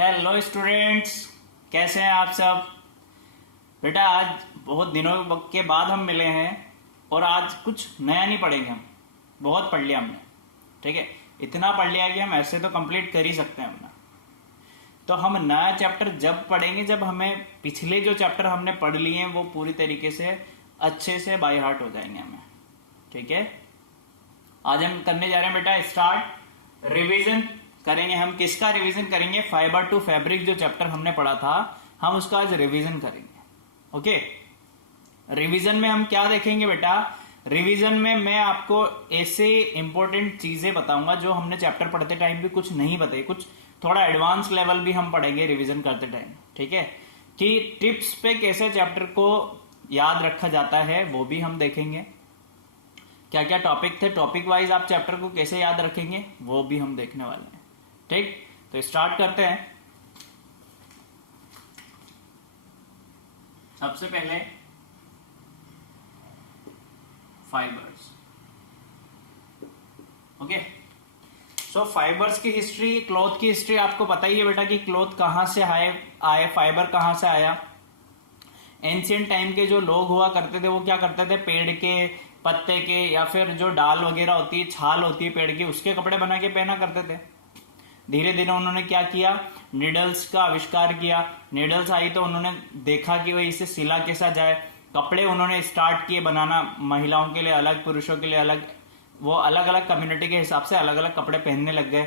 Hello students, कैसे हैं आप सब। बेटा आज बहुत दिनों के बाद हम मिले हैं और आज कुछ नया नहीं पढ़ेंगे। हम बहुत पढ़ लिया हमने, ठीक है। इतना पढ़ लिया कि हम ऐसे तो कंप्लीट कर ही सकते हैं अपना। तो हम नया चैप्टर जब पढ़ेंगे जब हमें पिछले जो चैप्टर हमने पढ़ लिए हैं वो पूरी तरीके से अच्छे से बाय हार्ट हो जाएंगे हमें, ठीक है। आज हम करने जा रहे हैं बेटा स्टार्ट रिवीजन करेंगे। हम किसका रिवीजन करेंगे? फाइबर टू फैब्रिक जो चैप्टर हमने पढ़ा था हम उसका आज रिवीजन करेंगे। ओके, रिवीजन में हम क्या देखेंगे बेटा? रिवीजन में मैं आपको ऐसे इंपॉर्टेंट चीजें बताऊंगा जो हमने चैप्टर पढ़ते टाइम भी कुछ नहीं बताई, कुछ थोड़ा एडवांस लेवल भी हम पढ़ेंगे रिवीजन करते टाइम, ठीक है। कि टिप्स पे कैसे चैप्टर को याद रखा जाता है वो भी हम देखेंगे। क्या क्या टॉपिक थे, टॉपिक वाइज आप चैप्टर को कैसे याद रखेंगे वो भी हम देखने वाले हैं, ठीक। तो स्टार्ट करते हैं। सबसे पहले फाइबर्स। ओके, सो फाइबर्स की हिस्ट्री, क्लॉथ की हिस्ट्री आपको पता ही है बेटा कि क्लॉथ कहां से आए, फाइबर कहां से आया। एंशियंट टाइम के जो लोग हुआ करते थे वो क्या करते थे, पेड़ के पत्ते के या फिर जो डाल वगैरह होती है, छाल होती है पेड़ की, उसके कपड़े बना के पहना करते थे। धीरे धीरे उन्होंने क्या किया, नीडल्स का आविष्कार किया। नीडल्स आई तो उन्होंने देखा कि वही इसे सिला कैसा जाए। कपड़े उन्होंने स्टार्ट किए बनाना, महिलाओं के लिए अलग, पुरुषों के लिए अलग। वो अलग अलग कम्युनिटी के हिसाब से अलग अलग कपड़े पहनने लग गए।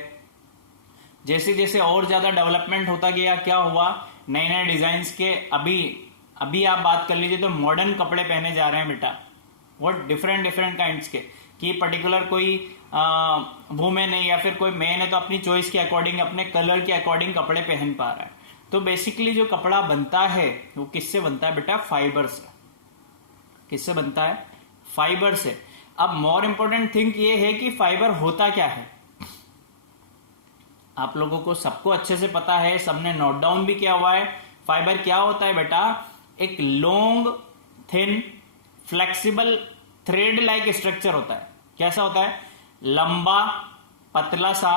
जैसे जैसे और ज्यादा डेवलपमेंट होता गया, क्या हुआ, नए नए डिजाइन के अभी आप बात कर लीजिए तो मॉडर्न कपड़े पहने जा रहे हैं बेटा। वो डिफरेंट डिफरेंट काइंड्स के, कि पर्टिकुलर कोई वुमेन है या फिर कोई मैन है तो अपनी चॉइस के अकॉर्डिंग, अपने कलर के अकॉर्डिंग कपड़े पहन पा रहा है। तो बेसिकली जो कपड़ा बनता है वो किससे बनता है बेटा? फाइबर से। किससे बनता है? फाइबर से। अब मोर इंपोर्टेंट थिंग ये है कि फाइबर होता क्या है। आप लोगों को सबको अच्छे से पता है, सबने नोट डाउन भी किया हुआ है। फाइबर क्या होता है बेटा? एक long thin flexible thread like structure होता है। कैसा होता है? लंबा पतला सा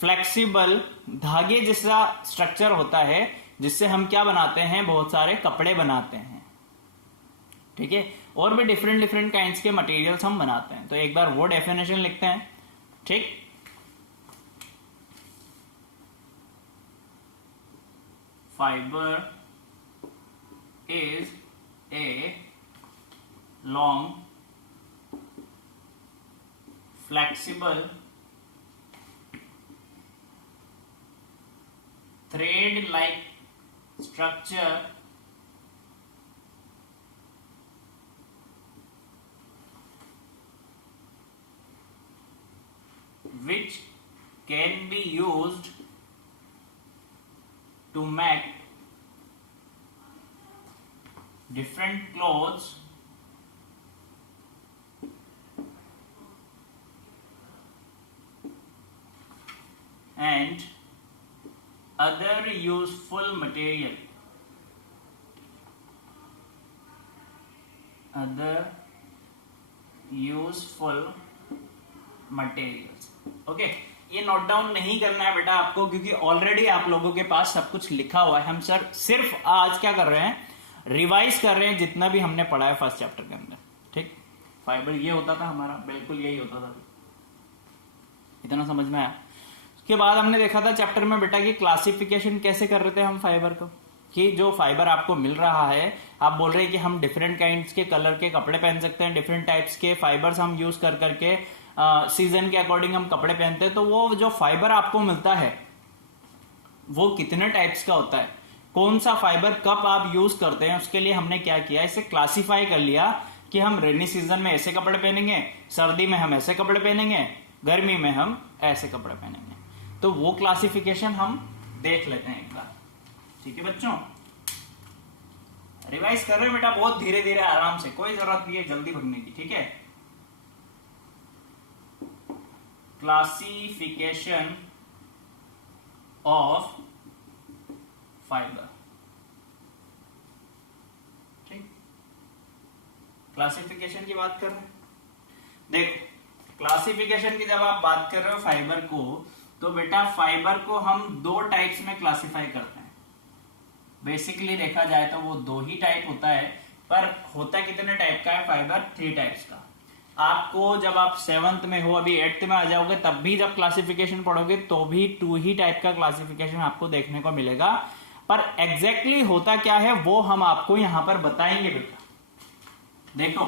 फ्लेक्सिबल धागे जैसा स्ट्रक्चर होता है, जिससे हम क्या बनाते हैं, बहुत सारे कपड़े बनाते हैं, ठीक है। और भी डिफरेंट डिफरेंट काइंड्स के मटेरियल्स हम बनाते हैं। तो एक बार वो डेफिनेशन लिखते हैं, ठीक। Fibre is a long flexible thread like structure which can be used to make different clothes and other useful material. Other useful materials. Okay, ये नोट डाउन नहीं करना है बेटा आपको, क्योंकि ऑलरेडी आप लोगों के पास सब कुछ लिखा हुआ है। हम सर सिर्फ आज क्या कर रहे हैं, रिवाइज कर रहे हैं जितना भी हमने पढ़ा है फर्स्ट चैप्टर के अंदर, ठीक। फाइबर ये होता था हमारा, बिल्कुल यही होता था। इतना समझ में आया? उसके बाद हमने देखा था चैप्टर में बेटा कि क्लासिफिकेशन कैसे कर रहे थे हम फाइबर को, कि जो फाइबर आपको मिल रहा है, आप बोल रहे हैं कि हम डिफरेंट काइंड्स के कलर के कपड़े पहन सकते हैं, डिफरेंट टाइप्स के फाइबर्स हम यूज कर करके सीजन के अकॉर्डिंग हम कपड़े पहनते हैं। तो वो जो फाइबर आपको मिलता है वो कितने टाइप्स का होता है, कौन सा फाइबर कब आप यूज करते हैं, उसके लिए हमने क्या किया, इसे क्लासिफाई कर लिया कि हम रेनी सीजन में ऐसे कपड़े पहनेंगे, सर्दी में हम ऐसे कपड़े पहनेंगे, गर्मी में हम ऐसे कपड़े पहनेंगे। तो वो क्लासिफिकेशन हम देख लेते हैं एक बार, ठीक है बच्चों। रिवाइज कर रहे हैं बेटा बहुत धीरे धीरे आराम से, कोई जरूरत नहीं है जल्दी भगने की, ठीक है। क्लासिफिकेशन ऑफ फाइबर, ठीक। क्लासिफिकेशन की बात कर रहे हैं। देखो, क्लासिफिकेशन की जब आप बात कर रहे हो फाइबर को, तो बेटा फाइबर को हम दो टाइप्स में क्लासिफाई करते हैं। बेसिकली देखा जाए तो वो दो ही टाइप होता है, पर होता कितने टाइप का है फाइबर? 3 टाइप्स का। आपको जब आप 7th में हो, अभी 8th में आ जाओगे, तब भी जब क्लासिफिकेशन पढ़ोगे तो भी 2 ही टाइप का क्लासिफिकेशन आपको देखने को मिलेगा। पर एग्जैक्टली होता क्या है वो हम आपको यहां पर बताएंगे बेटा। देखो,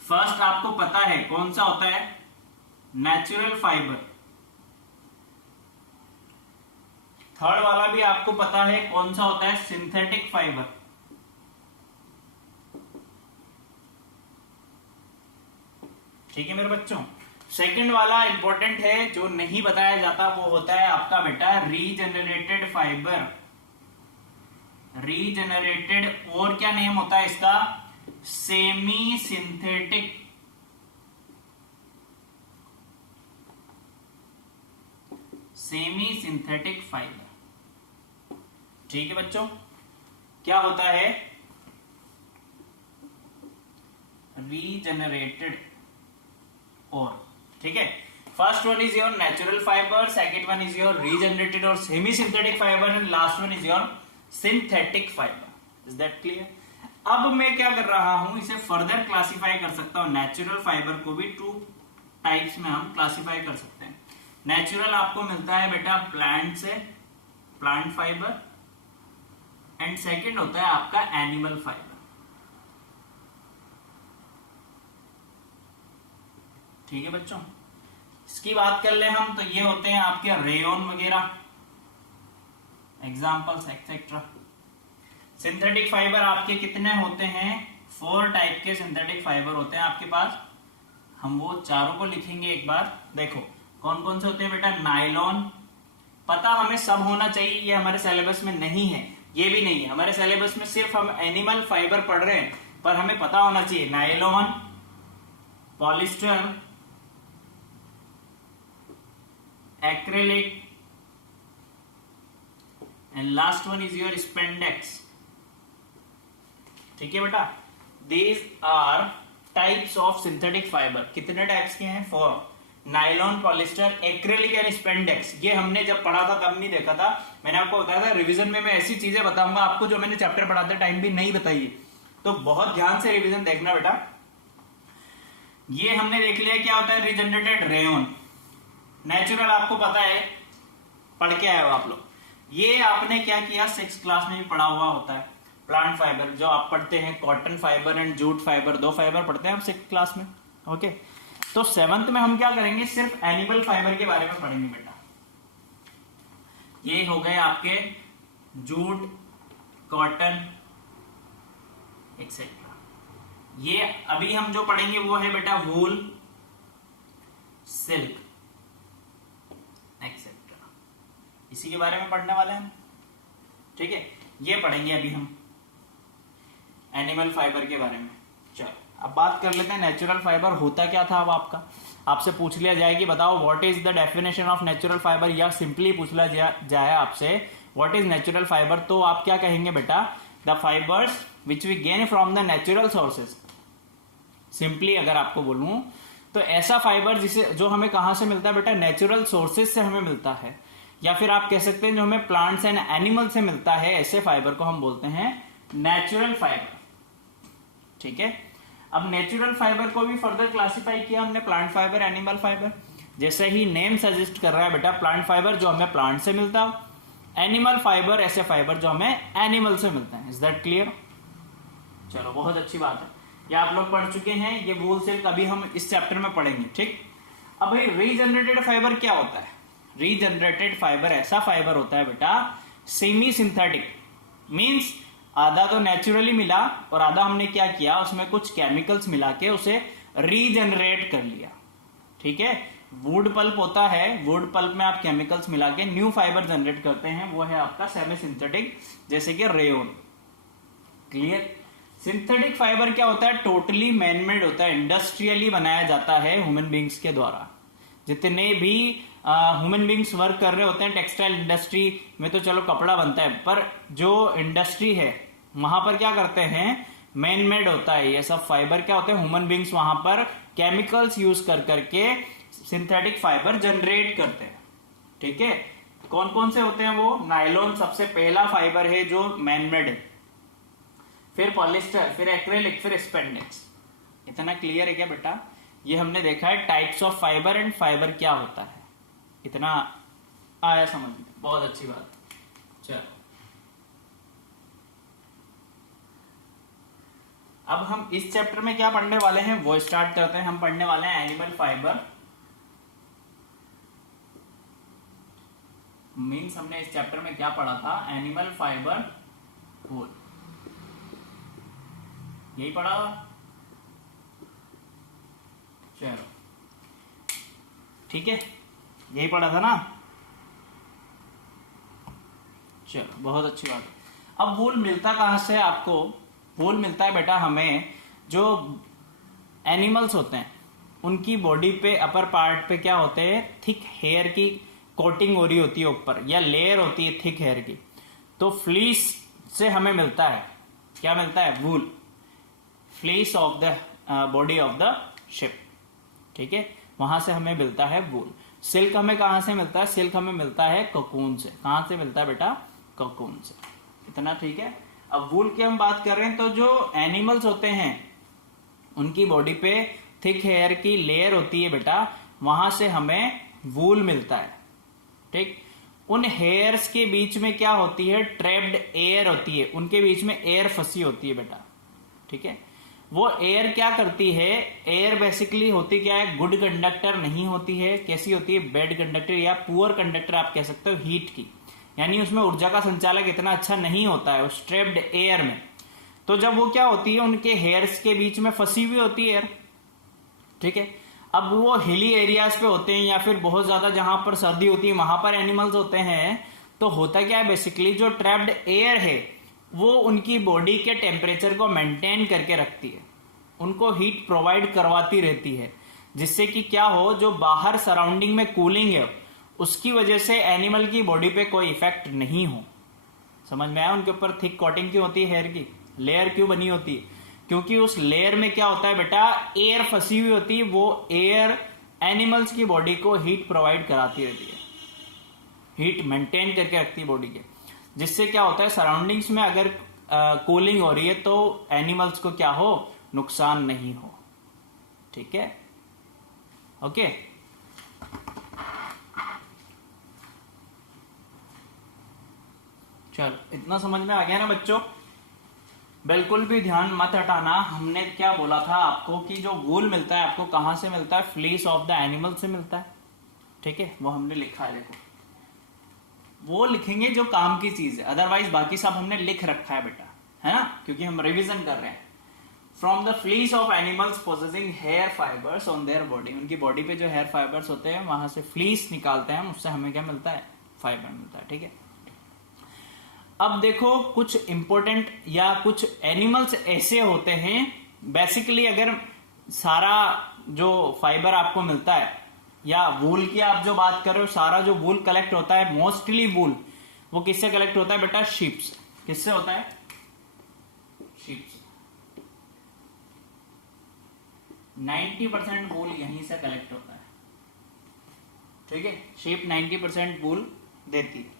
फर्स्ट आपको पता है कौन सा होता है? Natural fibre. थर्ड वाला भी आपको पता है कौन सा होता है? Synthetic fibre. ठीक है मेरे बच्चों। सेकंड वाला इंपॉर्टेंट है, जो नहीं बताया जाता, वो होता है आपका बेटा रीजेनरेटेड फाइबर। रीजेनरेटेड, और क्या नेम होता है इसका? Semi synthetic. Semi synthetic fibre. ठीक है बच्चों, क्या होता है? रीजेनरेटेड और, ठीक है। First one is your natural fibre, second one is your regenerated और semi synthetic fibre, and last one is your synthetic fibre. Is that clear? अब मैं क्या कर रहा हूं, इसे फर्दर क्लासिफाई कर सकता हूं। नेचुरल फाइबर को भी 2 टाइप्स में हम क्लासिफाई कर सकते हैं। नेचुरल आपको मिलता है बेटा प्लांट से, प्लांट फाइबर, एंड सेकंड होता है आपका एनिमल फाइबर। ठीक है बच्चों, इसकी बात कर ले हम तो ये होते हैं आपके रेयन वगैरह, एग्जाम्पल्स एक्सेट्रा। सिंथेटिक फाइबर आपके कितने होते हैं? 4 टाइप के सिंथेटिक फाइबर होते हैं आपके पास। हम वो चारों को लिखेंगे एक बार। देखो कौन कौन से होते हैं बेटा? नायलॉन, पता हमें सब होना चाहिए, ये हमारे सिलेबस में नहीं है, ये भी नहीं है हमारे सिलेबस में, सिर्फ हम एनिमल फाइबर पढ़ रहे हैं, पर हमें पता होना चाहिए। Nylon, polyester, acrylic, and last one is your spandex. ठीक है बेटा, these are types of synthetic fibre. कितने टाइप्स के हैं? 4। Nylon, polyester, acrylic and spandex. ये हमने जब पढ़ा था तब नहीं देखा था, मैंने आपको बताया था रिवीजन में मैं ऐसी चीजें बताऊंगा आपको जो मैंने चैप्टर पढ़ाते टाइम भी नहीं बताई है, तो बहुत ध्यान से रिवीजन देखना बेटा। ये हमने देख लिया क्या होता है रीजनरेटेड रेयन। नेचुरल आपको पता है, पढ़ के आए हो आप लोग। ये आपने क्या किया, 6th क्लास में भी पढ़ा हुआ होता है। प्लांट फाइबर जो आप पढ़ते हैं, cotton fibre and jute fibre, 2 fibre पढ़ते हैं हम 6th क्लास में। ओके, तो 7th में हम क्या करेंगे, सिर्फ एनिमल फाइबर के बारे में पढ़ेंगे बेटा। ये हो गए आपके जूट, कॉटन एक्सेट्रा। ये अभी हम जो पढ़ेंगे वो है बेटा वूल, सिल्क एक्सेट्रा, इसी के बारे में पढ़ने वाले हैं। ठीक है, ये पढ़ेंगे अभी हम एनिमल फाइबर के बारे में। चलो अब बात कर लेते हैं नेचुरल फाइबर होता क्या था। अब आपसे पूछ लिया जाए कि बताओ what is the definition of natural fibre, या सिंपली पूछ लिया जाए आपसे व्हाट इज नेचुरल फाइबर, तो आप क्या कहेंगे बेटा? The fibres which we gain from the natural sources. Simply अगर आपको बोलूं तो ऐसा फाइबर जिसे जो हमें कहां से मिलता है बेटा? नेचुरल सोर्सेज से हमें मिलता है, या फिर आप कह सकते हैं जो हमें प्लांट्स एंड एनिमल से मिलता है, ऐसे फाइबर को हम बोलते हैं नेचुरल फाइबर। ठीक है, अब नेचुरल फाइबर को भी फर्दर क्लासिफाई किया हमने, प्लांट फाइबर, एनिमल फाइबर। जैसे ही नेम सजेस्ट कर रहा है बेटा, प्लांट फाइबर जो हमें प्लांट से मिलता हो, एनिमल फाइबर ऐसे फाइबर जो हमें एनिमल से मिलते हैं। Is that clear? चलो बहुत अच्छी बात है, ये आप लोग पढ़ चुके हैं। ये वूल सिल्क अभी हम इस चैप्टर में पढ़ेंगे। ठीक, अब भाई रीजनरेटेड फाइबर क्या होता है? रीजनरेटेड फाइबर ऐसा फाइबर होता है बेटा सेमी सिंथेटिक, मींस आधा तो नेचुरली मिला और आधा हमने क्या किया, उसमें कुछ केमिकल्स मिला के उसे रीजनरेट कर लिया। ठीक है, वुड पल्प होता है, वुड पल्प में आप केमिकल्स मिला के न्यू फाइबर जनरेट करते हैं, वो है आपका सेमी सिंथेटिक, जैसे कि रेयन। क्लियर? सिंथेटिक फाइबर क्या होता है? टोटली मैनमेड होता है, इंडस्ट्रियली बनाया जाता है ह्यूमन बींग्स के द्वारा। जितने भी ह्यूमन बींग्स वर्क कर रहे होते हैं टेक्सटाइल इंडस्ट्री में, तो चलो कपड़ा बनता है, पर जो इंडस्ट्री है वहां पर क्या करते हैं, मैन मेड होता है ये सब फाइबर। क्या होते हैं, ह्यूमन बींग्स वहां पर केमिकल्स यूज कर करके सिंथेटिक फाइबर जनरेट करते हैं। ठीक है, कौन कौन से होते हैं वो? नायलॉन सबसे पहला फाइबर है जो मैनमेड है, फिर पॉलिस्टर, फिर एक्रेलिक, फिर स्पेंडेक्स। इतना क्लियर है क्या बेटा? ये हमने देखा है types of fibre and fibre क्या होता है, इतना आया समझ में? बहुत अच्छी बात। चलो अब हम इस चैप्टर में क्या पढ़ने वाले हैं वो स्टार्ट करते हैं। हम पढ़ने वाले हैं एनिमल फाइबर। मीन्स हमने इस चैप्टर में क्या पढ़ा था? एनिमल फाइबर वूल, यही पढ़ा। चलो ठीक है, यही पढ़ा था ना? चलो बहुत अच्छी बात है। अब वूल मिलता कहां से आपको? वूल मिलता है बेटा हमें, जो एनिमल्स होते हैं उनकी बॉडी पे अपर पार्ट पे क्या होते हैं? थिक हेयर की कोटिंग हो रही होती है ऊपर, या लेयर होती है थिक हेयर की। तो फ्लीस से हमें मिलता है, क्या मिलता है? Wool, fleece of the body of the sheep. ठीक है, वहां से हमें मिलता है वूल। सिल्क हमें कहां से मिलता है? सिल्क हमें मिलता है कोकून से। कहां से मिलता है बेटा? कोकून से। इतना ठीक है। अब वूल की हम बात कर रहे हैं, तो जो एनिमल्स होते हैं उनकी बॉडी पे थिक हेयर की लेयर होती है बेटा, वहां से हमें वूल मिलता है। ठीक, उन हेयर्स के बीच में क्या होती है? ट्रैप्ड एयर होती है, उनके बीच में एयर फंसी होती है बेटा। ठीक है, वो एयर क्या करती है? एयर बेसिकली होती क्या है? गुड कंडक्टर नहीं होती है। कैसी होती है? बैड कंडक्टर या पुअर कंडक्टर आप कह सकते हो हीट की, यानी उसमें ऊर्जा का संचालक इतना अच्छा नहीं होता है उस ट्रैप्ड एयर में। तो जब वो क्या होती है? उनके हेयर्स के बीच में फंसी हुई होती है एयर। ठीक है, अब वो हिली एरियाज पे होते हैं या फिर बहुत ज्यादा जहां पर सर्दी होती है वहां पर एनिमल्स होते हैं। तो होता क्या है? बेसिकली जो ट्रैप्ड एयर है वो उनकी बॉडी के टेम्परेचर को मेंटेन करके रखती है, उनको हीट प्रोवाइड करवाती रहती है, जिससे कि क्या हो, जो बाहर सराउंडिंग में कूलिंग है उसकी वजह से एनिमल की बॉडी पे कोई इफेक्ट नहीं हो। समझ में आया? उनके ऊपर थिक कोटिंग क्यों होती है? हेयर की लेयर क्यों बनी होती है? क्योंकि उस लेयर में क्या होता है बेटा? एयर फंसी हुई होती है। वो एयर एनिमल्स की बॉडी को हीट प्रोवाइड कराती रहती है, हीट मेंटेन करके रखती है बॉडी के, जिससे क्या होता है? सराउंडिंग्स में अगर कूलिंग हो रही है तो एनिमल्स को क्या हो? नुकसान नहीं हो। ठीक है, ओके। चलो इतना समझ में आ गया ना बच्चों? बिल्कुल भी ध्यान मत हटाना। हमने क्या बोला था आपको कि जो वूल मिलता है आपको कहां से मिलता है? फ्लीस ऑफ द एनिमल से मिलता है। ठीक है, वो हमने लिखा है, देखो वो लिखेंगे जो काम की चीज है, अदरवाइज बाकी सब हमने लिख रखा है बेटा, है ना? क्योंकि हम रिवीजन कर रहे हैं। From the fleece of animals possessing hair fibres on their body, उनकी बॉडी पे जो हेयर फाइबर्स होते हैं वहां से फ्लीस निकालते हैं हम, उससे हमें क्या मिलता है? फाइबर मिलता है। ठीक है, अब देखो कुछ इंपॉर्टेंट या कुछ एनिमल्स ऐसे होते हैं, बेसिकली अगर सारा जो फाइबर आपको मिलता है या वूल की आप जो बात कर रहे हो, सारा जो वूल कलेक्ट होता है, मोस्टली वूल वो किससे कलेक्ट होता है बेटा? शीप से। किससे होता है? शीप से। 90% वूल यहीं से कलेक्ट होता है। ठीक है, शीप 90% वूल देती है।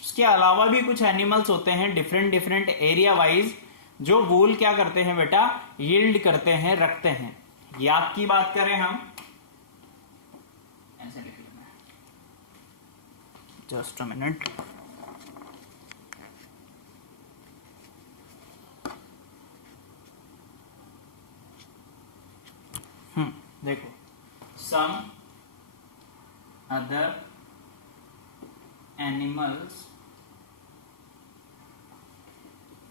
उसके अलावा भी कुछ एनिमल्स होते हैं डिफरेंट डिफरेंट एरिया वाइज, जो वूल क्या करते हैं बेटा? यील्ड करते हैं, रखते हैं। याक की बात करें हम, ऐसे लिख लेना है, जस्ट अ मिनट। देखो, सम अदर एनिमल्स।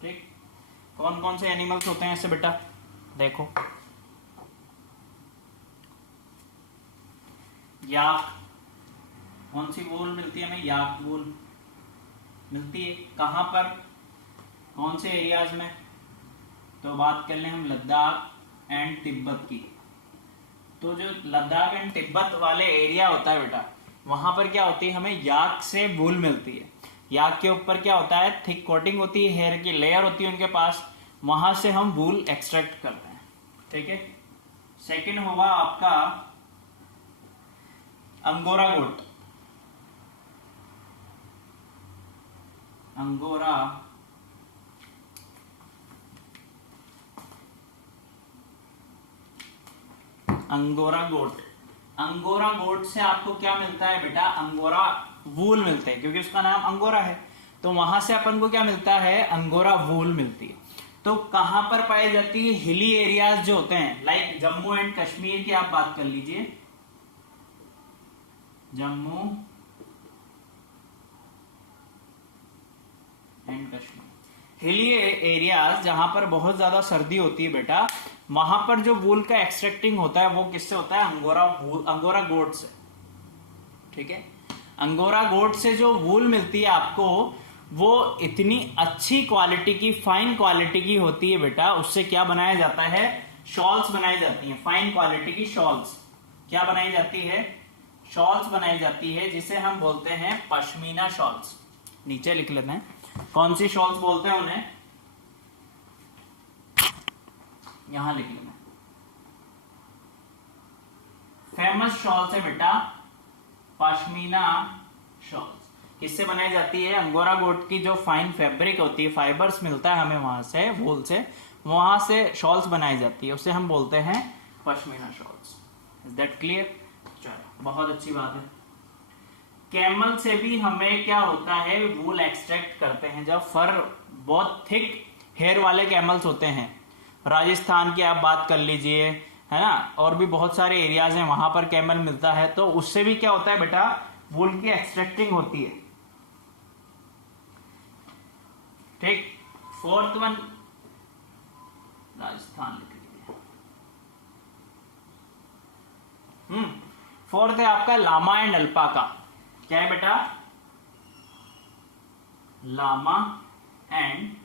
ठीक, कौन कौन से एनिमल्स होते हैं ऐसे बेटा? देखो, याक, कौन सी वूल मिलती है हमें? याक वूल मिलती है। कहां पर? कौन से एरियाज में? तो बात कर लें हम लद्दाख एंड तिब्बत की। तो जो लद्दाख एंड तिब्बत वाले एरिया होता है बेटा, वहां पर क्या होती है? हमें याक से वूल मिलती है। याक के ऊपर क्या होता है? थिक कोटिंग होती है, हेयर की लेयर होती है उनके पास, वहां से हम वूल एक्सट्रैक्ट करते हैं। ठीक है, सेकंड होगा आपका अंगोरा गोट। अंगोरा गोट। अंगोरा गोट से आपको क्या मिलता है बेटा? अंगोरा वूल मिलते हैं, क्योंकि उसका नाम अंगोरा है, तो वहां से अपन को क्या मिलता है? अंगोरा वूल मिलती है। तो कहां पर पाई जाती है? हिली एरियाज जो होते हैं, लाइक जम्मू एंड कश्मीर की आप बात कर लीजिए, Jammu and Kashmir, hilly areas जहां पर बहुत ज्यादा सर्दी होती है बेटा, वहां पर जो वूल का एक्सट्रैक्टिंग होता है वो किससे होता है? अंगोरा गोट से। ठीक है, अंगोरा गोट से जो वूल मिलती है आपको, वो इतनी अच्छी क्वालिटी की, फाइन क्वालिटी की होती है बेटा, उससे क्या बनाया जाता है? शॉल्स बनाई जाती हैं, फाइन क्वालिटी की शॉल्स। क्या बनाई जाती है? शॉल्स बनाई जाती है, जिसे हम बोलते हैं पश्मीना शॉल्स। नीचे लिख लेते हैं कौन सी शॉल्स बोलते हैं उन्हें, यहां लिख लेना। फेमस शॉल्स है बेटा पश्मीना शॉल्स। किससे बनाई जाती है? अंगोरा गोट की जो फाइन फैब्रिक होती है, फाइबर्स मिलता है हमें वहां से, वूल से, वहां से शॉल्स बनाई जाती है, उसे हम बोलते हैं pashmina shawls. Is that clear? चलो, बहुत अच्छी बात है। कैमल से भी हमें क्या होता है? वूल एक्सट्रैक्ट करते हैं। जब फर बहुत थिक हेयर वाले कैमल्स होते हैं, राजस्थान की आप बात कर लीजिए, है ना, और भी बहुत सारे एरियाज हैं वहां पर कैमल मिलता है, तो उससे भी क्या होता है बेटा? वूल की एक्सट्रैक्टिंग होती है। ठीक, फोर्थ वन राजस्थान लिख लीजिए। फोर्थ है आपका लामा एंड अल्पाका। क्या है बेटा? Llama and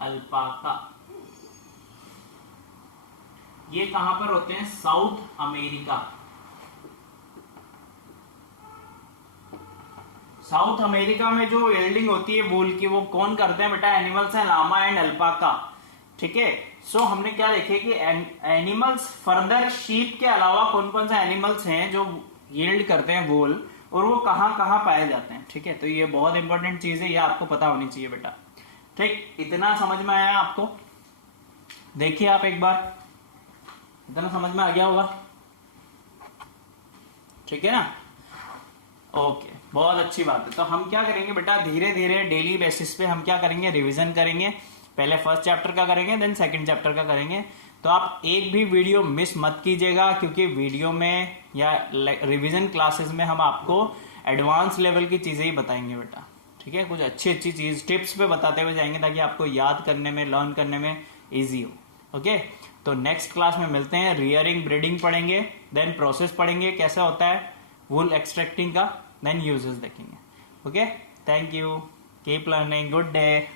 alpaca. ये कहां पर होते हैं? South America. साउथ अमेरिका में जो यील्डिंग होती है वूल की, वो कौन करते हैं बेटा? एनिमल्स हैं लामा एंड अल्पाका। ठीक है, सो हमने क्या देखे कि एनिमल्स फर्दर शीप के अलावा कौन कौन से एनिमल्स हैं जो यील्ड करते हैं वूल, और वो कहां कहां पाए जाते हैं। ठीक है, तो ये बहुत इंपॉर्टेंट चीज है, ये आपको पता होनी चाहिए बेटा। ठीक, इतना समझ में आया आपको? देखिए आप एक बार, इतना समझ में आ गया होगा? ठीक है ना? ओके, बहुत अच्छी बात है। तो हम क्या करेंगे बेटा? धीरे धीरे डेली बेसिस पे हम क्या करेंगे? रिवीजन करेंगे। पहले फर्स्ट चैप्टर का करेंगे, देन सेकंड चैप्टर का करेंगे। तो आप एक भी वीडियो मिस मत कीजिएगा, क्योंकि वीडियो में या रिवीजन क्लासेस में हम आपको एडवांस लेवल की चीजें ही बताएंगे बेटा। ठीक है, कुछ अच्छी अच्छी चीज टिप्स पे बताते हुए जाएंगे, ताकि आपको याद करने में, लर्न करने में इजी हो। ओके, तो नेक्स्ट क्लास में मिलते हैं। रियरिंग, ब्रीडिंग पढ़ेंगे, देन प्रोसेस पढ़ेंगे कैसा होता है वूल एक्सट्रैक्टिंग का, देन यूजेस देखेंगे। Okay, thank you, keep learning, good day.